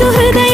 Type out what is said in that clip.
சுகதை